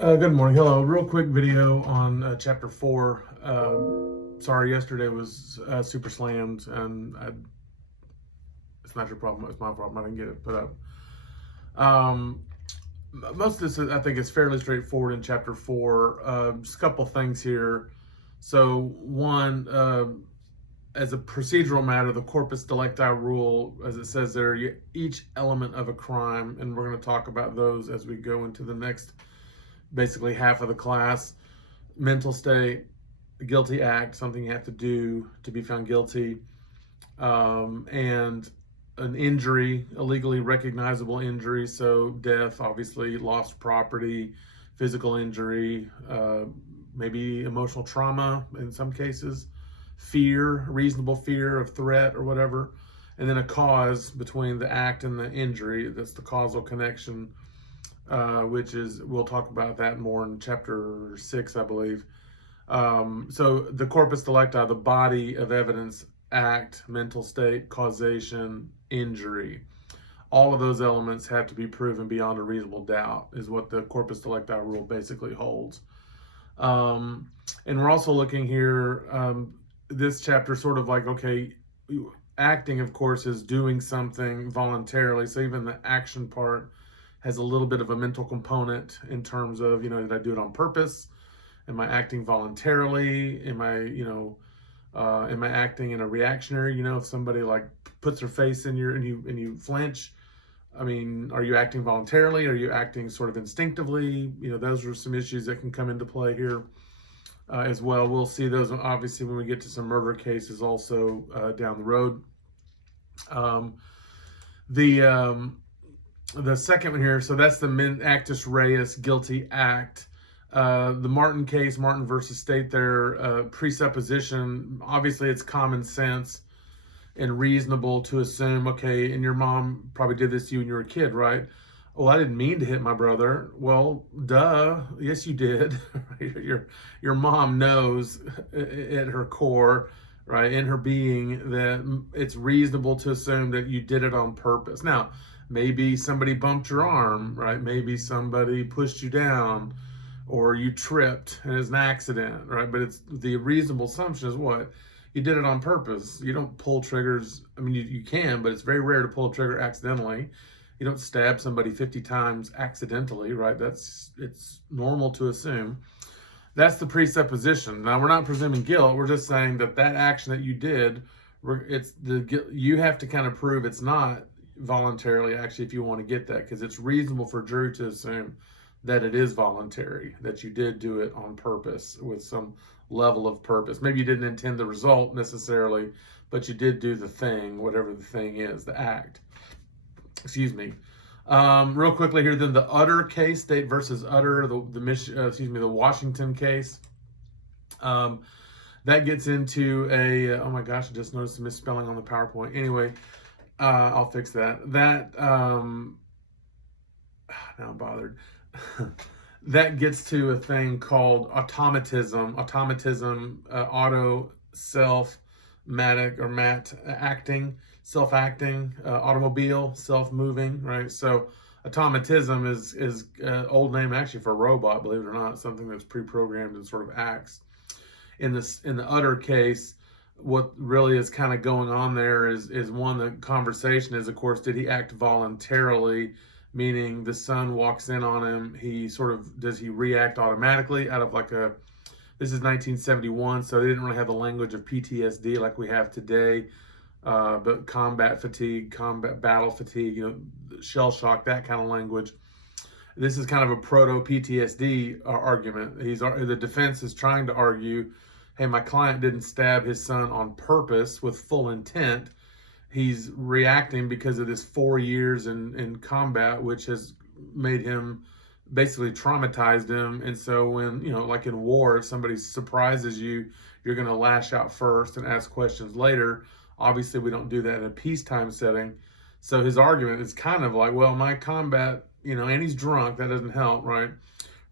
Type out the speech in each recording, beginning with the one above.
Good morning. Hello. Real quick video on chapter 4. Sorry, yesterday was super slammed, and it's not your problem. It's my problem. I didn't get it put up. Um, Most of this, I think, is fairly straightforward in chapter 4. Just a couple things here. So, one, as a procedural matter, the corpus delicti rule, as it says there, each element of a crime, and we're going to talk about those as we go into the next basically half of the class. Mental state, guilty act, something you have to do to be found guilty, and an injury, a legally recognizable injury, so death, obviously, lost property, physical injury, maybe emotional trauma in some cases, fear, reasonable fear of threat or whatever, and then a cause between the act and the injury. That's the causal connection, which is, we'll talk about that more in chapter 6, I believe. So the corpus delicti, the body of evidence, act, mental state, causation, injury. All of those elements have to be proven beyond a reasonable doubt, is what the corpus delicti rule basically holds. And we're also looking here, this chapter sort of like, okay, acting, of course, is doing something voluntarily. So even the action part has a little bit of a mental component in terms of, did I do it on purpose? Am I acting voluntarily? Am I acting in a reactionary? If somebody like puts their face in and you flinch, I mean, are you acting voluntarily? Are you acting sort of instinctively? Those are some issues that can come into play here as well. We'll see those obviously when we get to some murder cases also down the road. The second one here, so that's the actus reus, guilty act. The Martin case, Martin versus State there, presupposition, obviously it's common sense and reasonable to assume, okay, and your mom probably did this to you when you were a kid, right? Well, I didn't mean to hit my brother. Well, duh, yes you did. Your mom knows at her core, right, in her being, that it's reasonable to assume that you did it on purpose. Now, maybe somebody bumped your arm, right? Maybe somebody pushed you down, or you tripped and it's an accident, right? But it's the reasonable assumption is what? You did it on purpose. You don't pull triggers. I mean, you can, but it's very rare to pull a trigger accidentally. You don't stab somebody 50 times accidentally, right? It's normal to assume. That's the presupposition. Now, we're not presuming guilt. We're just saying that action that you did, you have to kind of prove it's not voluntarily, actually, if you want to get that, because it's reasonable for a jury to assume that it is voluntary, that you did do it on purpose with some level of purpose. Maybe you didn't intend the result necessarily, but you did do the thing, whatever the thing is, the act. Excuse me. Real quickly here, then the Utter case, State versus Utter, the Washington case. That gets into oh my gosh, I just noticed a misspelling on the PowerPoint. Anyway, I'll fix that. Now I'm bothered. That gets to a thing called automatism, auto, self, matic or mat, acting, self-acting, automobile, self-moving, right? So automatism is old name actually for a robot, believe it or not, something that's pre-programmed and sort of acts. In the Utter case, what really is kind of going on there is the conversation is, of course, did he act voluntarily? Meaning the son walks in on him, does he react automatically out of this is 1971, so they didn't really have the language of PTSD like we have today, but combat fatigue, combat battle fatigue, shell shock, that kind of language. This is kind of a proto-PTSD argument. The defense is trying to argue, hey, my client didn't stab his son on purpose with full intent. He's reacting because of this 4 years in combat, which has made him, basically traumatized him. And so when, like in war, if somebody surprises you, you're going to lash out first and ask questions later. Obviously, we don't do that in a peacetime setting. So his argument is kind of like, well, my combat, and he's drunk. That doesn't help, right?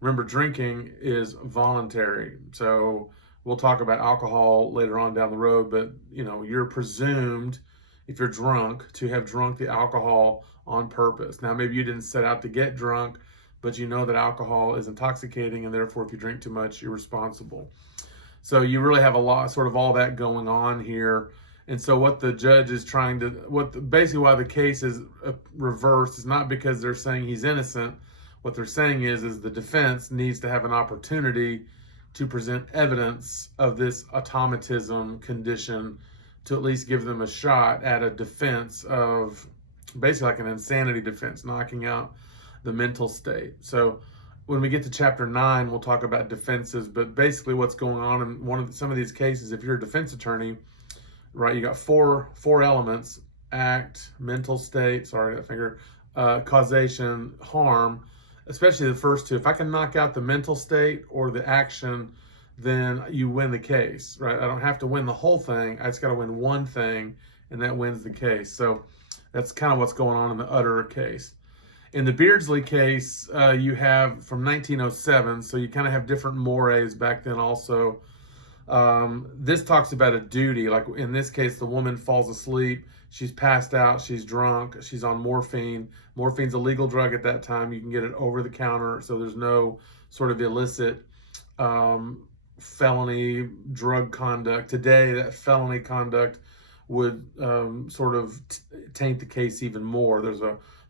Remember, drinking is voluntary. So we'll talk about alcohol later on down the road, but, you're presumed, if you're drunk, to have drunk the alcohol on purpose. Now, maybe you didn't set out to get drunk, but you know that alcohol is intoxicating, and therefore if you drink too much, you're responsible. So you really have a lot, sort of all that going on here. And so what the judge is trying to, basically why the case is reversed is not because they're saying he's innocent. What they're saying is the defense needs to have an opportunity to present evidence of this automatism condition to at least give them a shot at a defense of basically like an insanity defense, knocking out the mental state. So when we get to chapter 9, we'll talk about defenses, but basically what's going on in some of these cases, if you're a defense attorney, right, you got four elements: act, mental state, sorry, that finger, causation, harm, especially the first two. If I can knock out the mental state or the action, then you win the case, right? I don't have to win the whole thing. I just got to win one thing, and that wins the case. So that's kind of what's going on in the Utter case. In the Beardsley case, you have from 1907, so you kind of have different mores back then also. This talks about a duty. Like in this case, the woman falls asleep. She's passed out. She's drunk. She's on morphine. Morphine's a legal drug at that time. You can get it over the counter, so there's no sort of illicit felony drug conduct. Today, that felony conduct would sort of taint the case even more.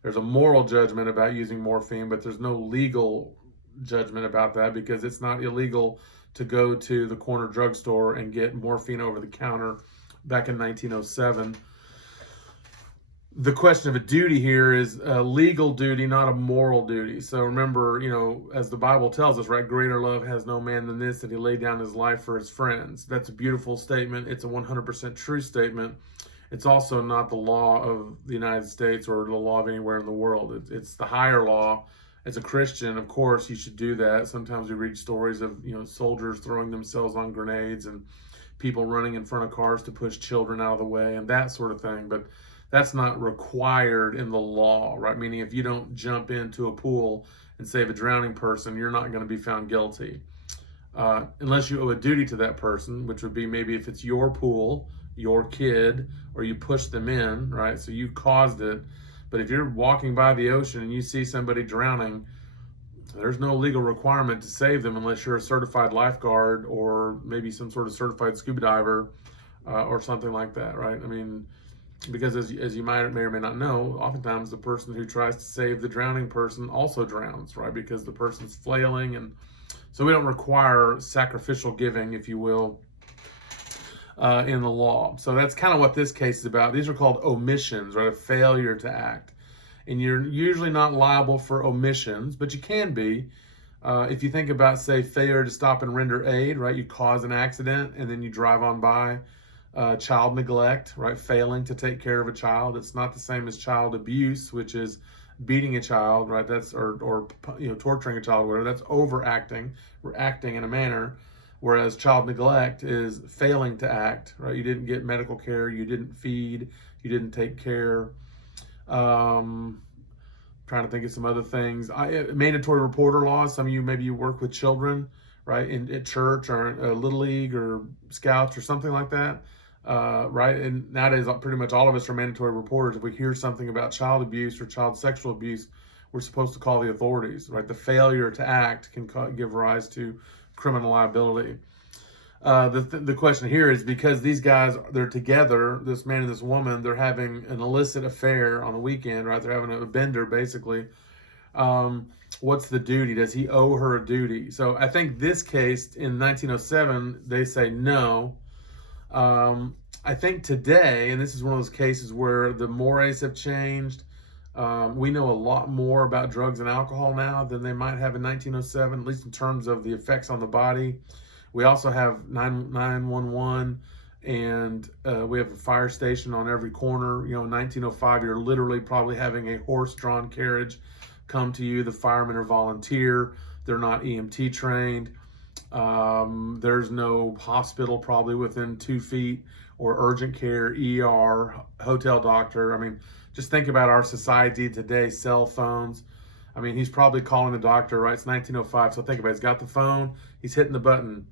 There's a moral judgment about using morphine, but there's no legal judgment about that because it's not illegal to go to the corner drugstore and get morphine over the counter back in 1907. The question of a duty here is a legal duty, not a moral duty. So remember, as the Bible tells us, right, greater love has no man than this, that he laid down his life for his friends. That's a beautiful statement. It's a 100% true statement. It's also not the law of the United States or the law of anywhere in the world. It's the higher law. As a Christian, of course, you should do that. Sometimes we read stories of, soldiers throwing themselves on grenades and people running in front of cars to push children out of the way and that sort of thing. But that's not required in the law, right? Meaning if you don't jump into a pool and save a drowning person, you're not going to be found guilty. Unless you owe a duty to that person, which would be maybe if it's your pool, your kid, or you push them in, right? So you caused it. But if you're walking by the ocean and you see somebody drowning, there's no legal requirement to save them unless you're a certified lifeguard or maybe some sort of certified scuba diver or something like that, right? I mean, because as you may or may not know, oftentimes the person who tries to save the drowning person also drowns, right? Because the person's flailing. And so we don't require sacrificial giving, if you will, in the law. So that's kind of what this case is about. These are called omissions, right? A failure to act. And you're usually not liable for omissions, but you can be. If you think about, say, failure to stop and render aid, right? You cause an accident and then you drive on by. Child neglect, right? Failing to take care of a child. It's not the same as child abuse, which is beating a child, right? That's or torturing a child, whatever. That's overacting. We're acting in a manner. Whereas child neglect is failing to act, right? You didn't get medical care, you didn't feed, you didn't take care. Trying to think of some other things. Mandatory reporter laws. Some of you, maybe you work with children, right? At church or Little League or Scouts or something like that, right? And nowadays, pretty much all of us are mandatory reporters. If we hear something about child abuse or child sexual abuse, we're supposed to call the authorities, right? The failure to act can give rise to criminal liability. The question here is because these guys, they're together, this man and this woman, they're having an illicit affair on the weekend, right? They're having a bender, basically. What's the duty? Does he owe her a duty? So I think this case in 1907, they say no. I think today, and this is one of those cases where the mores have changed. We know a lot more about drugs and alcohol now than they might have in 1907, at least in terms of the effects on the body. We also have 911, and we have a fire station on every corner. In 1905, you're literally probably having a horse-drawn carriage come to you. The firemen are volunteer. They're not EMT trained. There's no hospital probably within 2 feet, or urgent care, ER, hotel doctor. I mean, just think about our society today, cell phones. I mean, he's probably calling the doctor, right? It's 1905, so think about it. He's got the phone, he's hitting the button,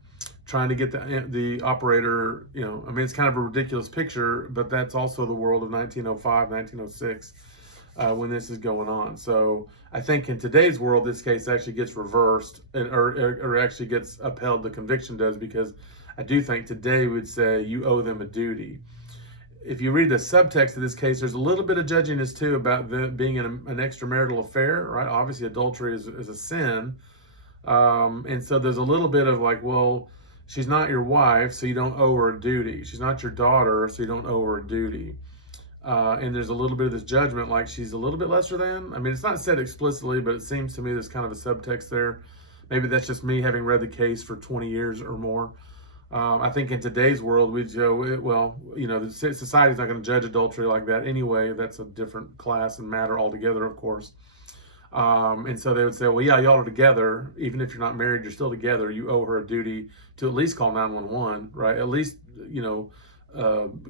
trying to get the operator, I mean, it's kind of a ridiculous picture, but that's also the world of 1905, 1906. when this is going on. So I think in today's world, this case actually gets reversed, or actually gets upheld. The conviction does, because I do think today we'd say you owe them a duty. If you read the subtext of this case, there's a little bit of judginess too about being in an extramarital affair, right? Obviously, adultery is a sin. And so there's a little bit of like, well, she's not your wife, so you don't owe her a duty. She's not your daughter, so you don't owe her a duty. And there's a little bit of this judgment, like she's a little bit lesser than. I mean, it's not said explicitly, but it seems to me there's kind of a subtext there. Maybe that's just me having read the case for 20 years or more. I think in today's world, we'd go, well, the society's not going to judge adultery like that anyway. That's a different class and matter altogether, of course. And so they would say, well, yeah, y'all are together. Even if you're not married, you're still together. You owe her a duty to at least call 911, right? At least,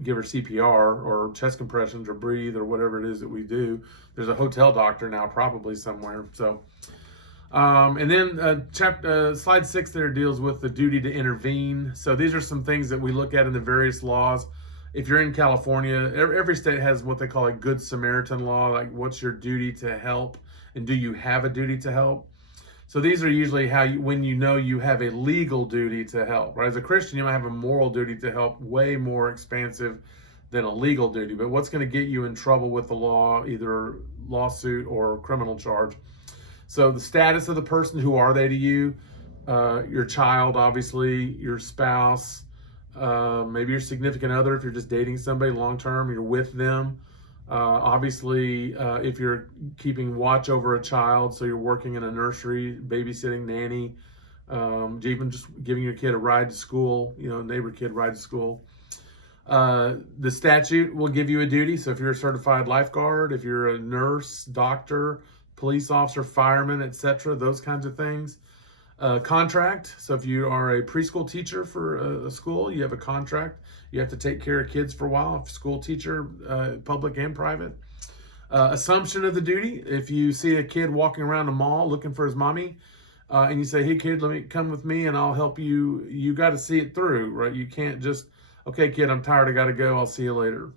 give her CPR or chest compressions or breathe or whatever it is that we do. There's a hotel doctor now probably somewhere. So, and then slide 6 there deals with the duty to intervene. So these are some things that we look at in the various laws. If you're in California, every state has what they call a Good Samaritan law, like what's your duty to help, and do you have a duty to help? So these are usually when you have a legal duty to help, right? As a Christian, you might have a moral duty to help, way more expansive than a legal duty. But what's going to get you in trouble with the law, either lawsuit or criminal charge? So the status of the person, who are they to you? Your child, obviously, your spouse, maybe your significant other if you're just dating somebody long-term, you're with them. Obviously, if you're keeping watch over a child, so you're working in a nursery, babysitting, nanny, even just giving your kid a ride to school, neighbor kid ride to school. The statute will give you a duty. So if you're a certified lifeguard, if you're a nurse, doctor, police officer, fireman, etc., those kinds of things. Contract. So if you are a preschool teacher for a school, you have a contract. You have to take care of kids for a while. School teacher, public and private. Assumption of the duty. If you see a kid walking around the mall looking for his mommy, and you say, "Hey kid, let me come with me and I'll help you." You got to see it through, right? You can't just, "Okay kid, I'm tired, I got to go, I'll see you later."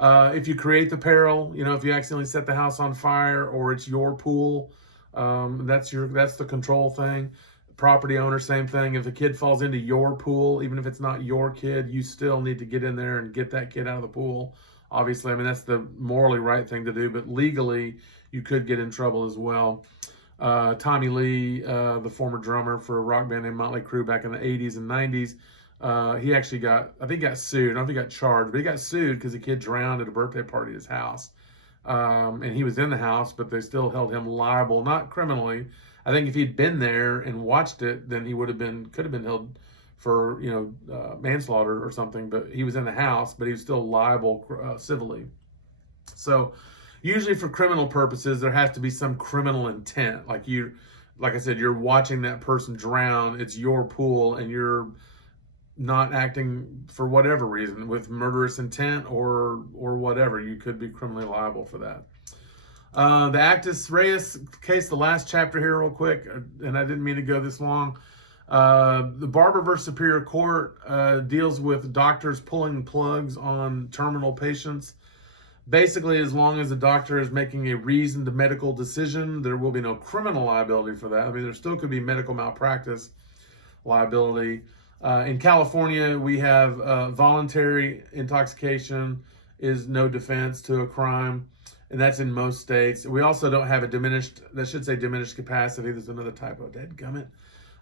If you create the peril, if you accidentally set the house on fire or it's your pool, that's the control thing. Property owner, same thing. If a kid falls into your pool, even if it's not your kid, you still need to get in there and get that kid out of the pool. Obviously, I mean, that's the morally right thing to do, but legally, you could get in trouble as well. Tommy Lee, the former drummer for a rock band named Motley Crue back in the 80s and 90s, he actually got sued. I don't know if he got charged, but he got sued because a kid drowned at a birthday party at his house. And he was in the house, but they still held him liable, not criminally. I think if he'd been there and watched it, then he could have been held for, manslaughter or something, but he was in the house, but he was still liable civilly. So usually for criminal purposes, there has to be some criminal intent. Like I said, you're watching that person drown, it's your pool, and you're not acting for whatever reason with murderous intent or whatever. You could be criminally liable for that. The Actus Reus case, the last chapter here real quick, and I didn't mean to go this long. The Barber versus Superior Court deals with doctors pulling plugs on terminal patients. Basically, as long as the doctor is making a reasoned medical decision, there will be no criminal liability for that. I mean, there still could be medical malpractice liability. In California, we have voluntary intoxication is no defense to a crime, and that's in most states. We also don't have diminished capacity. There's another typo, dadgummit,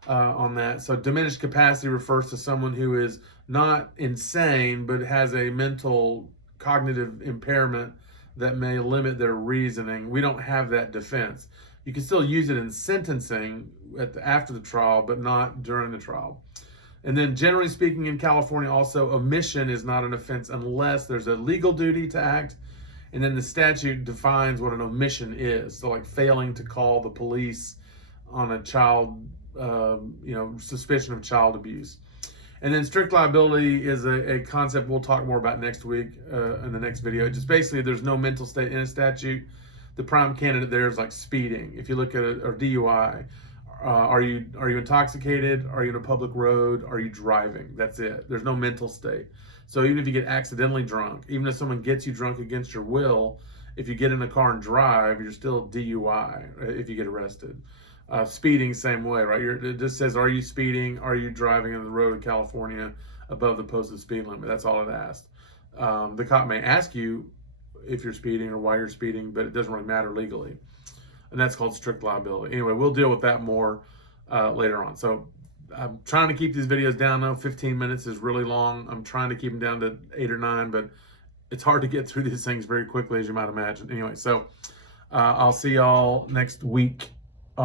on that. So diminished capacity refers to someone who is not insane, but has a mental cognitive impairment that may limit their reasoning. We don't have that defense. You can still use it in sentencing after the trial, but not during the trial. And then generally speaking in California also, omission is not an offense unless there's a legal duty to act. And then the statute defines what an omission is. So like failing to call the police on a child, suspicion of child abuse. And then strict liability is a concept we'll talk more about next week in the next video. Just basically there's no mental state in a statute. The prime candidate there is like speeding. If you look at or DUI, are you intoxicated? Are you in a public road? Are you driving? That's it. There's no mental state. So even if you get accidentally drunk, even if someone gets you drunk against your will, If you get in a car and drive, you're still DUI if you get arrested. Speeding, same way, right? It just says, are you speeding? Are you driving on the road in California above the posted speed limit? That's all it asked. The cop may ask you if you're speeding or why you're speeding, but it doesn't really matter legally. And that's called strict liability. Anyway, we'll deal with that more later on. So I'm trying to keep these videos down now. 15 minutes is really long. I'm trying to keep them down to 8 or 9, but it's hard to get through these things very quickly, as you might imagine. Anyway, so I'll see y'all next week.